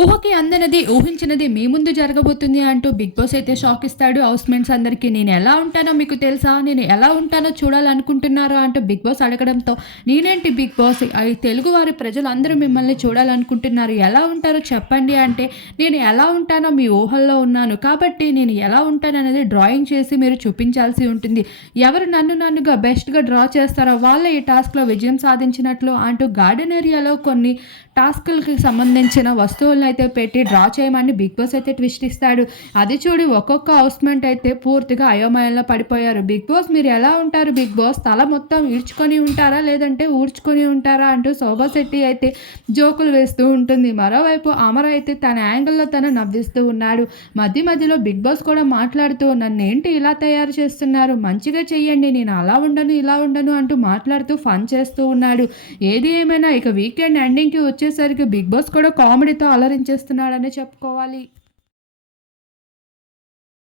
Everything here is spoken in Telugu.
ఊహకి అందనది ఊహించినది మీ ముందు జరగబోతుంది అంటూ బిగ్ బాస్ అయితే షాక్ ఇస్తాడు. హౌస్ మేట్స్ అందరికీ నేను ఎలా ఉంటానో మీకు తెలుసా? నేను ఎలా ఉంటానో చూడాలనుకుంటున్నారో? అంటూ బిగ్ బాస్ అడగడంతో నేనేంటి బిగ్ బాస్? అవి తెలుగు వారి ప్రజలు అందరూ మిమ్మల్ని చూడాలనుకుంటున్నారు. ఎలా ఉంటారో చెప్పండి అంటే నేను ఎలా ఉంటానో మీ ఊహల్లో ఉన్నాను. కాబట్టి నేను ఎలా ఉంటాననేది డ్రాయింగ్ చేసి మీరు చూపించాల్సి ఉంటుంది. ఎవరు నన్ను నన్నుగా బెస్ట్గా డ్రా చేస్తారో వాళ్ళే ఈ టాస్క్లో విజయం సాధించినట్లు అంటూ గార్డెన్ ఏరియాలో కొన్ని టాస్కులకి సంబంధించిన అయితే పెట్టి డ్రా చేయమని బిగ్ బాస్ అయితే ట్విస్ట్ ఇస్తాడు. అది చూడి ఒక్కొక్క హౌస్మెంట్ అయితే పూర్తిగా అయోమయంలో పడిపోయారు. బిగ్ బాస్ మీరు ఎలా ఉంటారు బిగ్ బాస్? తల మొత్తం ఈడ్చుకొని ఉంటారా? లేదంటే ఊడ్చుకొని ఉంటారా? అంటూ శోభా శెట్టి అయితే జోకులు వేస్తూ ఉంటుంది. మరోవైపు అమర్ అయితే తన యాంగిల్లో తను నవ్విస్తూ ఉన్నాడు. మధ్య మధ్యలో బిగ్ బాస్ కూడా మాట్లాడుతూ నన్ను ఏంటి ఇలా తయారు చేస్తున్నారు? మంచిగా చెయ్యండి. నేను అలా ఉండను ఇలా ఉండను అంటూ మాట్లాడుతూ ఫన్ చేస్తూ ఉన్నాడు. ఏది ఏమైనా ఇక వీకెండ్ ఎండింగ్కి వచ్చేసరికి బిగ్ బాస్ కూడా కామెడీతో సంపాదించేస్తున్నాడనే చెప్పుకోవాలి.